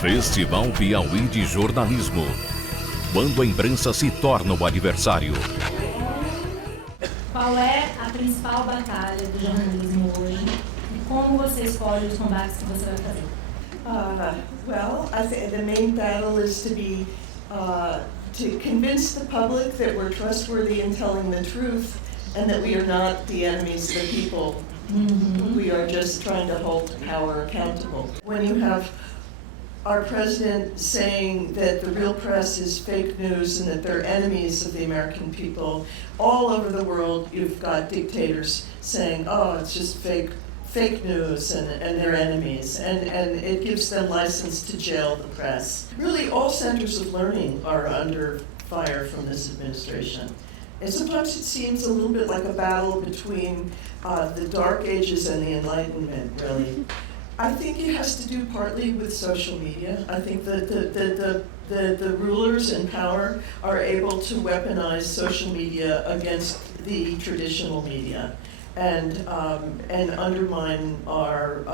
Festival Piauí de Jornalismo. Quando a imprensa se torna o adversário. Qual é a principal batalha do jornalismo hoje? E como você escolhe os combates que você vai fazer? Well, I think the main battle is to convince the public that we're trustworthy in telling the truth and that we are not the enemies of the people. We are just trying to hold power accountable. When you have our president saying that the real press is fake news and that they're enemies of the American people, all over the world you've got dictators saying, oh, it's just fake news and they're enemies, and it gives them license to jail the press. Really, all centers of learning are under fire from this administration. And sometimes it seems a little bit like a battle between the Dark Ages and the Enlightenment, really. I think it has to do partly with social media. I think that the rulers in power are able to weaponize social media against the traditional media and undermine our,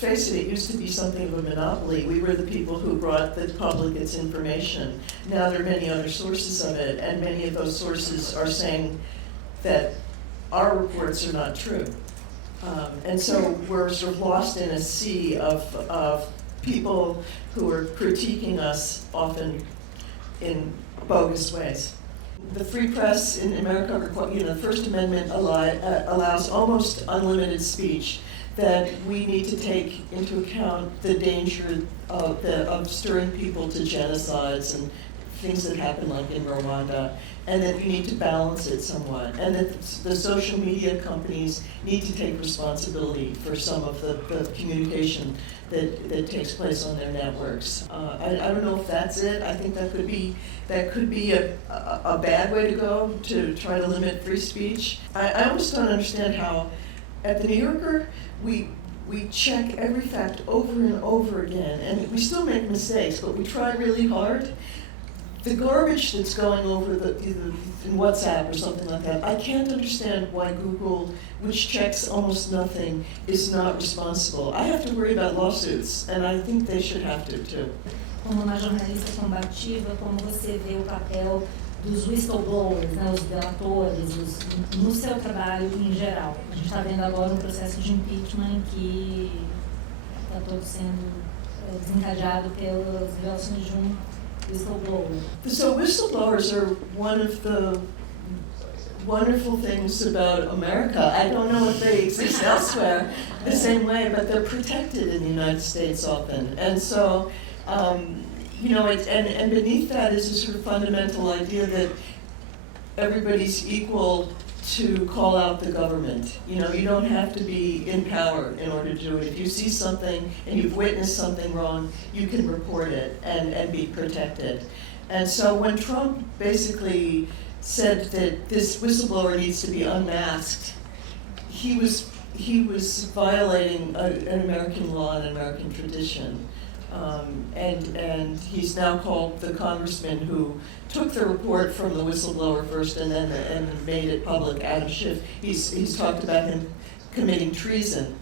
face it, it used to be something of a monopoly. We were the people who brought the public its information. Now there are many other sources of it, and many of those sources are saying that our reports are not true. And so we're sort of lost in a sea of people who are critiquing us, often in bogus ways. The free press in America, the First Amendment allows almost unlimited speech, that we need to take into account the danger of stirring people to genocides and things that happen like in Rwanda, and that we need to balance it somewhat, and that the social media companies need to take responsibility for some of the communication that takes place on their networks. I don't know if that's it. I think that could be a bad way to go, to try to limit free speech. I almost don't understand how at the New Yorker we check every fact over and over again, and we still make mistakes, but we try really hard. The garbage that's going over in WhatsApp or something like that, I can't understand why Google, which checks almost nothing, is not responsible. I have to worry about lawsuits, and I think they should have to too. Como uma jornalista combativa, como você vê o papel dos whistleblowers, né, os delatores, no seu trabalho em geral? A gente está vendo agora um processo de impeachment que está todo sendo desencadeado pelas revelações de whistleblower. So whistleblowers are one of the wonderful things about America. I don't know if they exist elsewhere the same way, but they're protected in the United States often. And so, and beneath that is a sort of fundamental idea that everybody's equal to call out the government. You don't have to be in power in order to do it. If you see something and you've witnessed something wrong, you can report it and be protected. And so when Trump basically said that this whistleblower needs to be unmasked, he was violating an American law and American tradition. And he's now called the congressman who took the report from the whistleblower first and made it public, Adam Schiff. He's talked about him committing treason,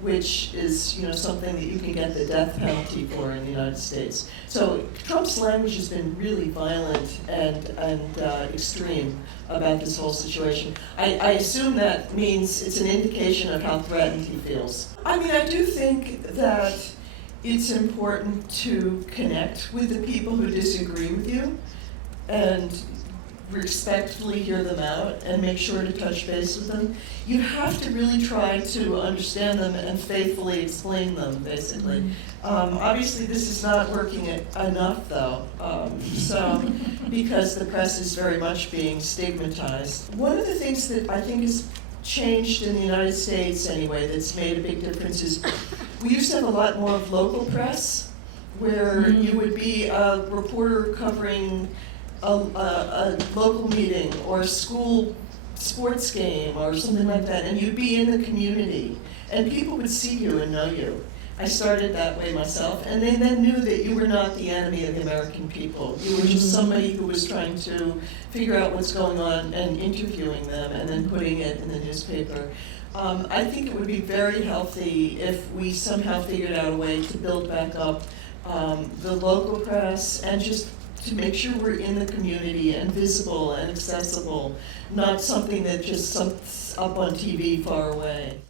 which is something that you can get the death penalty for in the United States. So Trump's language has been really violent and extreme about this whole situation. I assume that means it's an indication of how threatened he feels. I mean, I do think that it's important to connect with the people who disagree with you and respectfully hear them out and make sure to touch base with them. You have to really try to understand them and faithfully explain them, basically. Obviously, this is not working enough, though, because the press is very much being stigmatized. One of the things that I think has changed in the United States, anyway, that's made a big difference is we used to have a lot more of local press, where you would be a reporter covering a local meeting or a school sports game or something like that, and you'd be in the community, and people would see you and know you. I started that way myself, and they then knew that you were not the enemy of the American people. You were just somebody who was trying to figure out what's going on and interviewing them and then putting it in the newspaper. I think it would be very healthy if we somehow figured out a way to build back up the local press and just to make sure we're in the community and visible and accessible, not something that just sits up on TV far away.